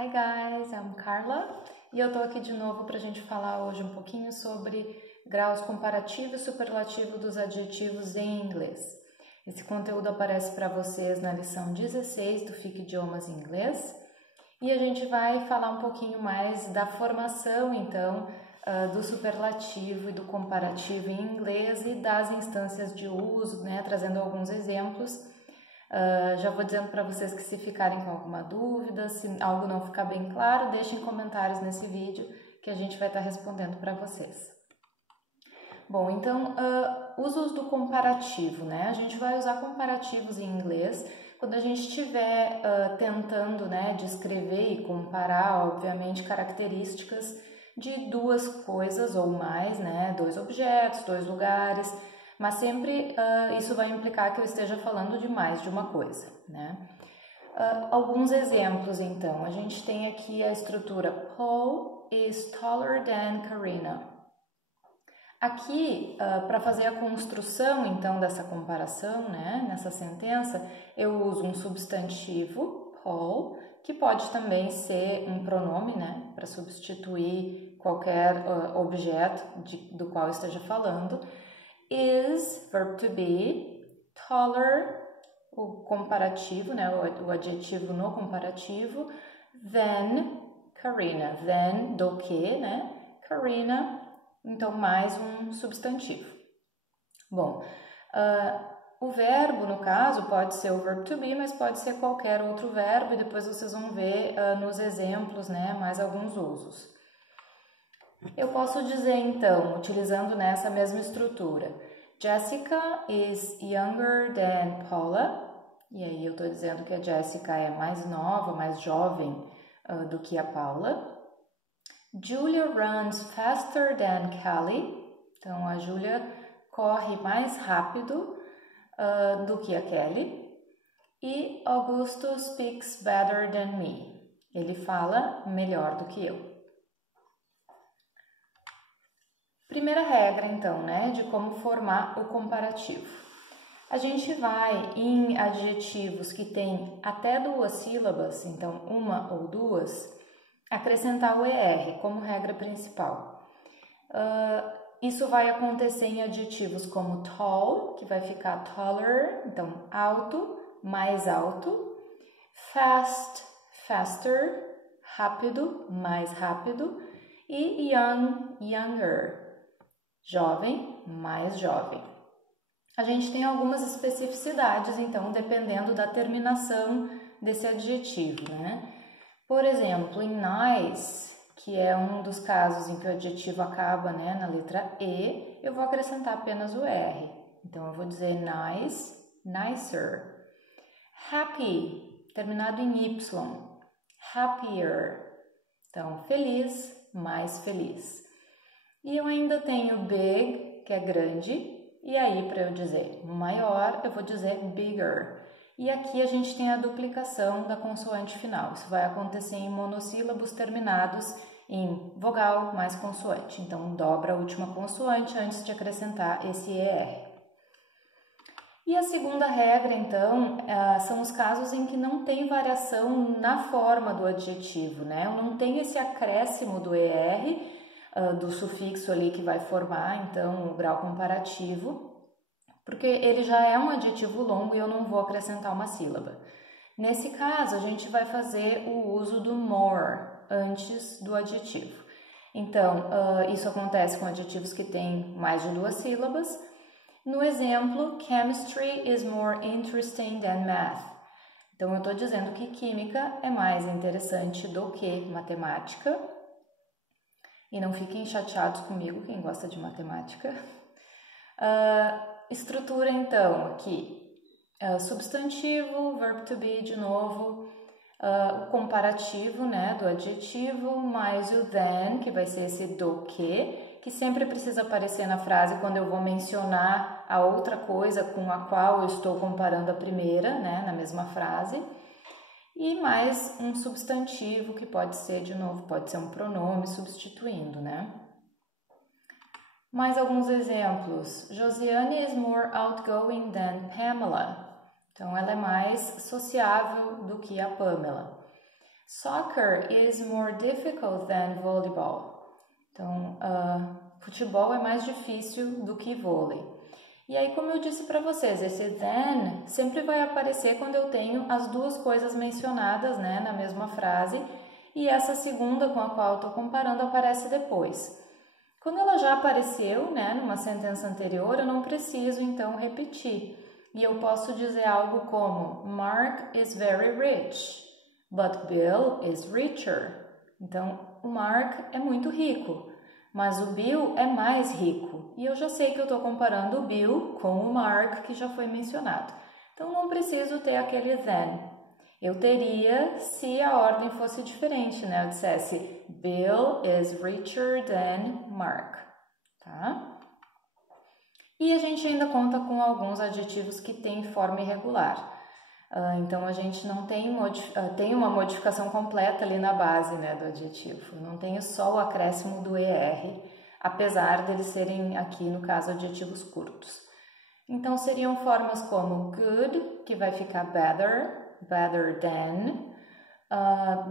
Hi guys, I'm Carla e eu tô aqui de novo para a gente falar hoje um pouquinho sobre graus comparativo e superlativo dos adjetivos em inglês. Esse conteúdo aparece para vocês na lição 16 do FIC Idiomas em Inglês e a gente vai falar um pouquinho mais da formação, então, do superlativo e do comparativo em inglês e das instâncias de uso, né, trazendo alguns exemplos. Já vou dizendo para vocês que se ficarem com alguma dúvida, se algo não ficar bem claro, deixem comentários nesse vídeo que a gente vai estar respondendo para vocês. Bom, então, usos do comparativo, né? A gente vai usar comparativos em inglês quando a gente estiver tentando, né, descrever e comparar, obviamente, características de duas coisas ou mais, né? Dois objetos, dois lugares, mas sempre isso vai implicar que eu esteja falando de mais de uma coisa, né? Alguns exemplos, então. A gente tem aqui a estrutura Paul is taller than Karina. Aqui, para fazer a construção, então, dessa comparação, né, nessa sentença, eu uso um substantivo, Paul, que pode também ser um pronome, né, para substituir qualquer objeto do qual eu esteja falando. Is, verb to be, taller, o comparativo, né, o adjetivo no comparativo, than Karina, than do que, né, Karina, então mais um substantivo. Bom, o verbo, no caso, pode ser o verb to be, mas pode ser qualquer outro verbo, e depois vocês vão ver nos exemplos, né, mais alguns usos. Eu posso dizer, então, utilizando nessa mesma estrutura, Jessica is younger than Paula, e aí eu estou dizendo que a Jessica é mais nova, mais jovem do que a Paula. Julia runs faster than Kelly, então a Julia corre mais rápido do que a Kelly. E Augusto speaks better than me, ele fala melhor do que eu. Primeira regra, então, né, de como formar o comparativo. A gente vai em adjetivos que têm até duas sílabas, então uma ou duas, acrescentar o ER como regra principal. Isso vai acontecer em adjetivos como tall, que vai ficar taller, então alto, mais alto, fast, faster, rápido, mais rápido, e young, younger, jovem, mais jovem. A gente tem algumas especificidades, então, dependendo da terminação desse adjetivo, né? Por exemplo, em nice, que é um dos casos em que o adjetivo acaba, né, na letra E, eu vou acrescentar apenas o R. Então, eu vou dizer nice, nicer. Happy, terminado em Y, happier. Então, feliz, mais feliz. E eu ainda tenho big, que é grande, e aí para eu dizer maior, eu vou dizer bigger. E aqui a gente tem a duplicação da consoante final. Isso vai acontecer em monossílabos terminados em vogal mais consoante. Então, dobra a última consoante antes de acrescentar esse ER. E a segunda regra, então, são os casos em que não tem variação na forma do adjetivo, né? Eu não tenho esse acréscimo do ER, do sufixo ali que vai formar, então, o grau comparativo, porque ele já é um adjetivo longo e eu não vou acrescentar uma sílaba. Nesse caso, a gente vai fazer o uso do more antes do adjetivo. Então, isso acontece com adjetivos que têm mais de duas sílabas. No exemplo, chemistry is more interesting than math. Então, eu estou dizendo que química é mais interessante do que matemática. E não fiquem chateados comigo, quem gosta de matemática. Estrutura, então, aqui. Substantivo, verb to be, de novo. O comparativo, né, do adjetivo, mais o than, que vai ser esse do que sempre precisa aparecer na frase quando eu vou mencionar a outra coisa com a qual eu estou comparando a primeira, né, na mesma frase. E mais um substantivo que pode ser, de novo, pode ser um pronome substituindo, né? Mais alguns exemplos. Josiane is more outgoing than Pamela. Então, ela é mais sociável do que a Pamela. Soccer is more difficult than volleyball. Então, futebol é mais difícil do que vôlei. E aí, como eu disse para vocês, esse then sempre vai aparecer quando eu tenho as duas coisas mencionadas, né, na mesma frase, e essa segunda com a qual eu estou comparando aparece depois. Quando ela já apareceu, né, numa sentença anterior, eu não preciso, então, repetir. E eu posso dizer algo como Mark is very rich, but Bill is richer. Então, o Mark é muito rico, mas o Bill é mais rico. E eu já sei que eu estou comparando o Bill com o Mark, que já foi mencionado. Então, não preciso ter aquele then. Eu teria se a ordem fosse diferente, né? Eu dissesse Bill is richer than Mark, tá? E a gente ainda conta com alguns adjetivos que têm forma irregular. Então, a gente não tem, tem uma modificação completa ali na base, né, do adjetivo. Eu não tenho só o acréscimo do ER, apesar deles serem aqui, no caso, adjetivos curtos. Então, seriam formas como good, que vai ficar better, better than,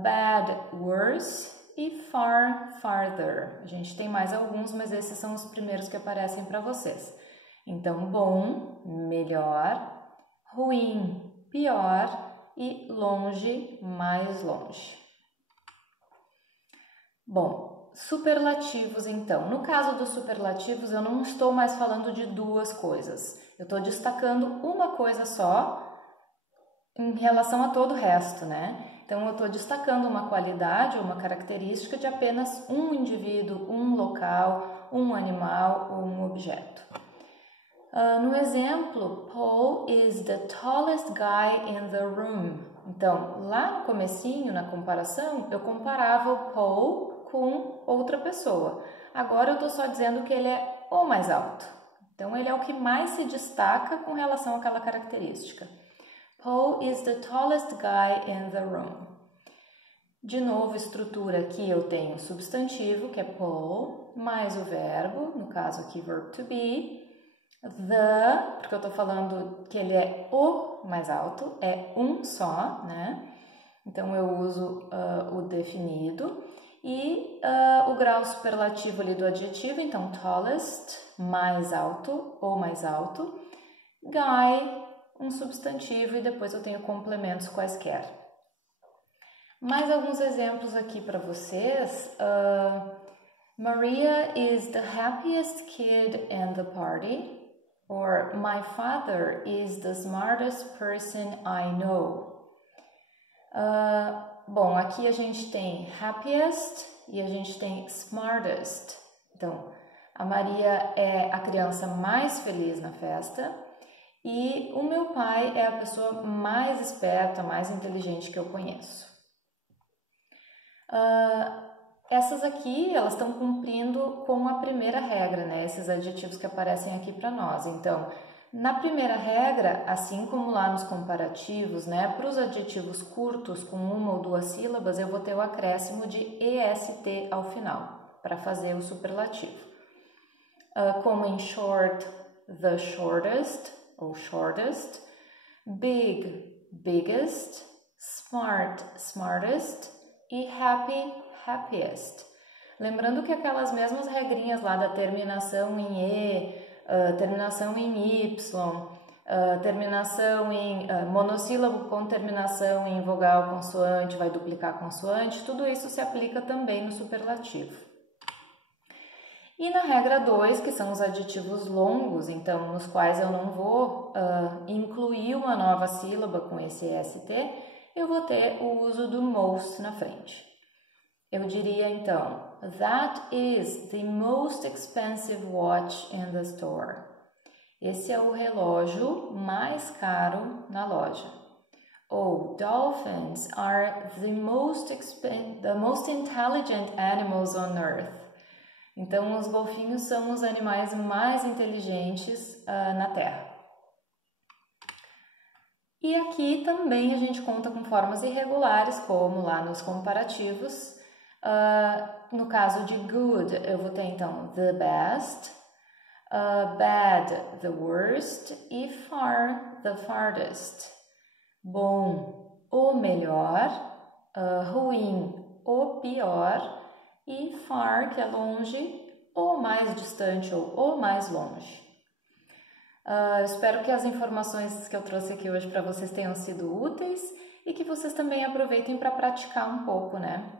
bad, worse e far, farther. A gente tem mais alguns, mas esses são os primeiros que aparecem para vocês. Então, bom, melhor, ruim, pior e longe, mais longe. Bom, superlativos então. No caso dos superlativos, eu não estou mais falando de duas coisas. Eu estou destacando uma coisa só em relação a todo o resto, né? Então, eu estou destacando uma qualidade ou uma característica de apenas um indivíduo, um local, um animal ou um objeto. No exemplo, Paul is the tallest guy in the room. Então, lá no comecinho, na comparação, eu comparava o Paul com outra pessoa. Agora eu estou só dizendo que ele é o mais alto. Então, ele é o que mais se destaca com relação àquela característica. Paul is the tallest guy in the room. De novo, estrutura aqui eu tenho o substantivo, que é Paul, mais o verbo, no caso aqui verb to be, the, porque eu estou falando que ele é o mais alto, é um só, né? Então, eu uso o definido. E o grau superlativo ali do adjetivo, então, tallest, mais alto ou mais alto. Guy, um substantivo, e depois eu tenho complementos quaisquer. Mais alguns exemplos aqui para vocês. Maria is the happiest kid in the party. Or, my father is the smartest person I know. Bom, aqui a gente tem happiest e a gente tem smartest. Então, a Maria é a criança mais feliz na festa e o meu pai é a pessoa mais esperta, mais inteligente que eu conheço. Essas aqui, elas estão cumprindo com a primeira regra, né? Esses adjetivos que aparecem aqui para nós. Então, na primeira regra, assim como lá nos comparativos, né? Para os adjetivos curtos com uma ou duas sílabas, eu vou ter o acréscimo de EST ao final, para fazer o superlativo. Como em short, the shortest, ou shortest, big, biggest, smart, smartest e happy, happiest. Lembrando que aquelas mesmas regrinhas lá da terminação em E, terminação em Y, terminação em monossílabo com terminação em vogal consoante, vai duplicar consoante, tudo isso se aplica também no superlativo. E na regra 2, que são os adjetivos longos, então nos quais eu não vou incluir uma nova sílaba com esse EST, eu vou ter o uso do most na frente. Eu diria então, that is the most expensive watch in the store. Esse é o relógio mais caro na loja. Ou, dolphins are the most intelligent animals on earth. Então, os golfinhos são os animais mais inteligentes na Terra. E aqui também a gente conta com formas irregulares, como lá nos comparativos. No caso de good, eu vou ter então the best, bad, the worst e far, the farthest. Bom, o melhor, ruim, o pior, e far, que é longe, ou mais distante, ou mais longe. Espero que as informações que eu trouxe aqui hoje para vocês tenham sido úteis e que vocês também aproveitem para praticar um pouco, né?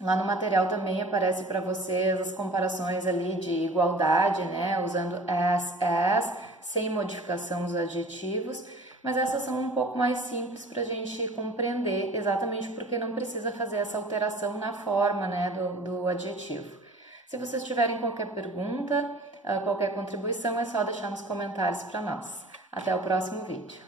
Lá no material também aparece para vocês as comparações ali de igualdade, né? Usando as, sem modificação dos adjetivos, mas essas são um pouco mais simples para a gente compreender, exatamente porque não precisa fazer essa alteração na forma, né, do adjetivo. Se vocês tiverem qualquer pergunta, qualquer contribuição, é só deixar nos comentários para nós. Até o próximo vídeo.